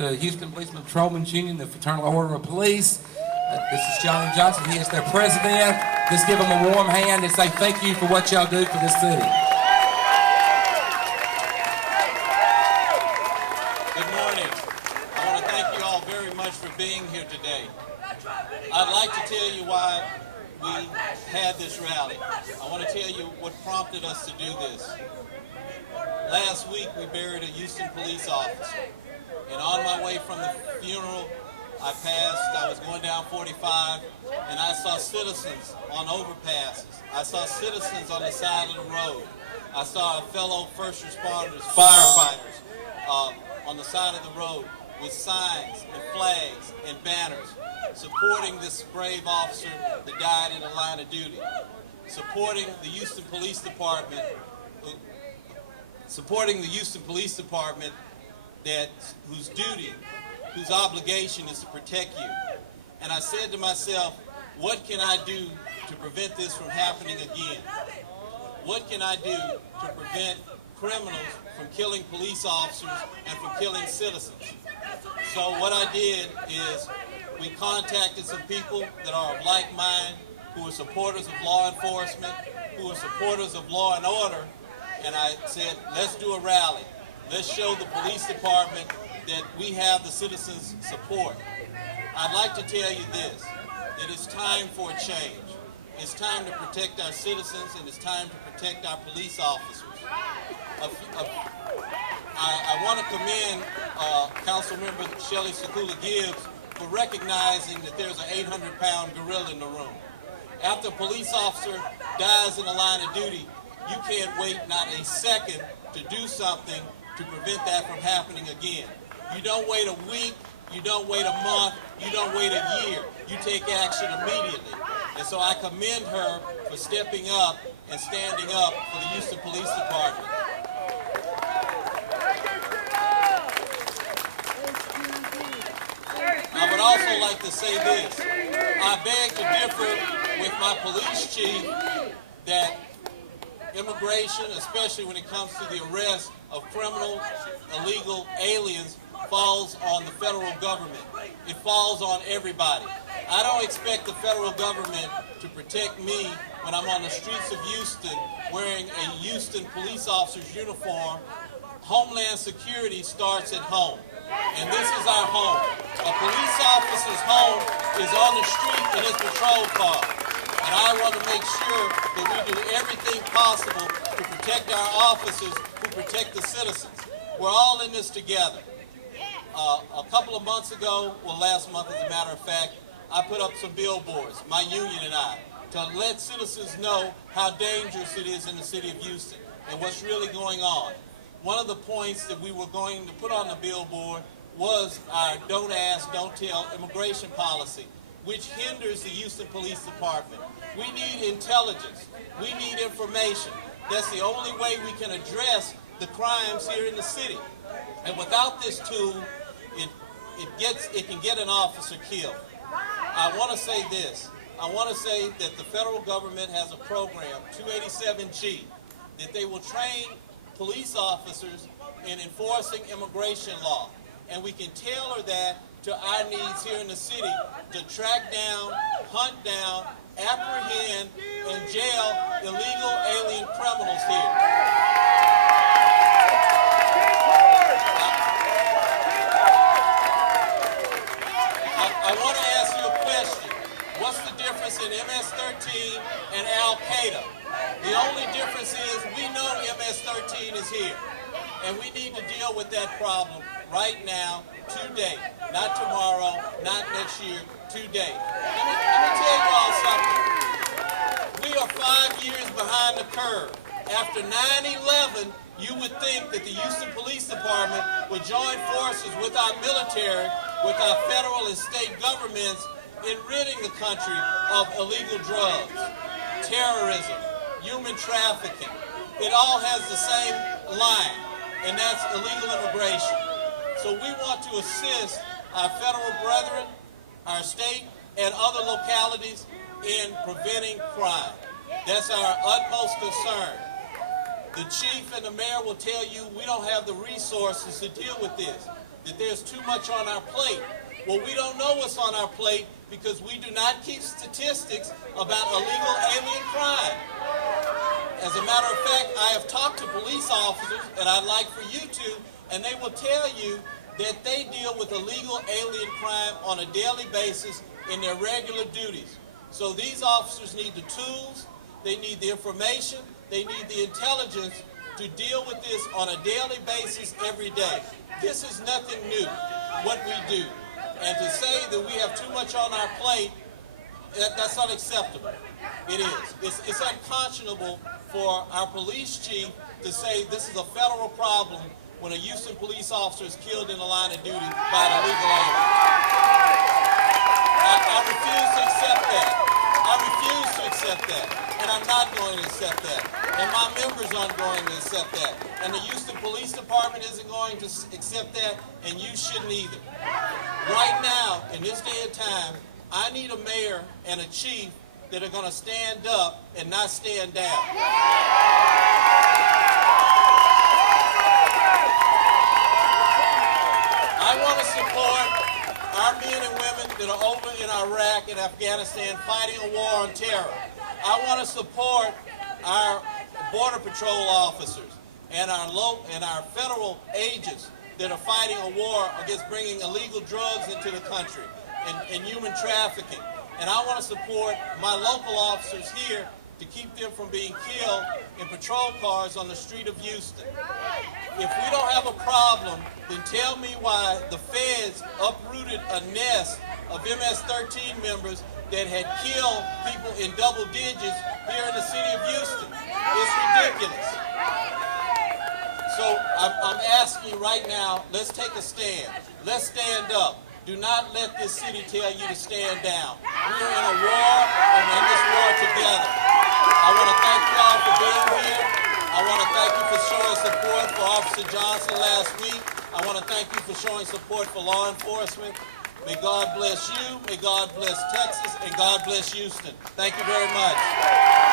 the Houston Policeman Patrolmen's Union, the Fraternal Order of Police. This is Johnny Johnson. He is their president. Let's give them a warm hand and say thank you for what y'all do for this city. Good morning. I want to thank you all very much for being here today. I'd like to tell you why we had this rally. I want to tell you what prompted us to do this. Last week we buried a Houston police officer, and on my way from the funeral I was going down 45, and I saw citizens on overpasses. I saw citizens on the side of the road. I saw fellow first responders, firefighters, on the side of the road with signs and flags and banners supporting this brave officer that died in the line of duty, supporting the Houston Police Department, whose obligation is to protect you. And I said to myself, what can I do to prevent this from happening again? What can I do to prevent criminals from killing police officers and from killing citizens? So what I did is we contacted some people that are of like mind, who are supporters of law enforcement, who are supporters of law and order, and I said, let's do a rally. Let's show the police department that we have the citizens' support. I'd like to tell you this, that it's time for a change. It's time to protect our citizens, and it's time to protect our police officers. I want to commend Councilmember Shelley Sekula Gibbs for recognizing that there's an 800-pound gorilla in the room. After a police officer dies in the line of duty, you can't wait not a second to do something to prevent that from happening again. You don't wait a week, you don't wait a month, you don't wait a year. You take action immediately. And so I commend her for stepping up and standing up for the Houston Police Department. I would also like to say this. I beg to differ with my police chief that immigration, especially when it comes to the arrest of criminal, illegal aliens, falls on the federal government. It falls on everybody. I don't expect the federal government to protect me when I'm on the streets of Houston wearing a Houston police officer's uniform. Homeland Security starts at home, and this is our home. A police officer's home is on the street in his patrol car, and I want to make sure that we do everything possible to protect our officers who protect the citizens. We're all in this together. A couple of months ago, well, last month as a matter of fact, I put up some billboards, my union and I, to let citizens know how dangerous it is in the city of Houston and what's really going on. One of the points that we were going to put on the billboard was our don't ask, don't tell immigration policy, which hinders the Houston Police Department. We need intelligence. We need information. That's the only way we can address the crimes here in the city. And without this tool, it can get an officer killed. I want to say this. I want to say that the federal government has a program, 287G, that they will train police officers in enforcing immigration law. And we can tailor that to our needs here in the city to track down, hunt down, apprehend, and jail illegal alien criminals here. I want to ask you a question. What's the difference in MS-13 and Al-Qaeda? The only difference is we know MS-13 is here, and we need to deal with that problem right now, today, not tomorrow, not next year, today. Let me tell you all something. We are 5 years behind the curve. After 9/11, you would think that the Houston Police Department would join forces with our military, with our federal and state governments in ridding the country of illegal drugs, terrorism, human trafficking. It all has the same line, and that's illegal immigration. So we want to assist our federal brethren, our state, and other localities in preventing crime. That's our utmost concern. The chief and the mayor will tell you we don't have the resources to deal with this. that there's too much on our plate. Well, we don't know what's on our plate because we do not keep statistics about illegal alien crime. As a matter of fact, I have talked to police officers, and I'd like for you to, and they will tell you that they deal with illegal alien crime on a daily basis in their regular duties. So these officers need the tools, they need the information, they need the intelligence to deal with this on a daily basis every day. This is nothing new, what we do. And to say that we have too much on our plate, that's unacceptable. It is. It's unconscionable for our police chief to say this is a federal problem when a Houston police officer is killed in the line of duty by an illegal alien. I refuse to accept that. I refuse to accept that. And I'm not going to accept that. And my members aren't going to accept that. And the Houston Police Department isn't going to accept that, and you shouldn't either. Right now, in this day and time, I need a mayor and a chief that are going to stand up and not stand down. I want to support our men and women that are over in Iraq and Afghanistan fighting a war on terror. I want to support our Border Patrol officers and our federal agents that are fighting a war against bringing illegal drugs into the country and human trafficking. And I want to support my local officers here to keep them from being killed in patrol cars on the street of Houston. If we don't have a problem, then tell me why the feds uprooted a nest of MS-13 members that had killed people in double digits here in the city of Houston. It's ridiculous. So I'm asking you right now, let's take a stand. Let's stand up. Do not let this city tell you to stand down. We're in a war, and we're in this war together. I want to thank you all for being here. I want to thank you for showing support for Officer Johnson last week. I want to thank you for showing support for law enforcement. May God bless you, may God bless Texas, and God bless Houston. Thank you very much.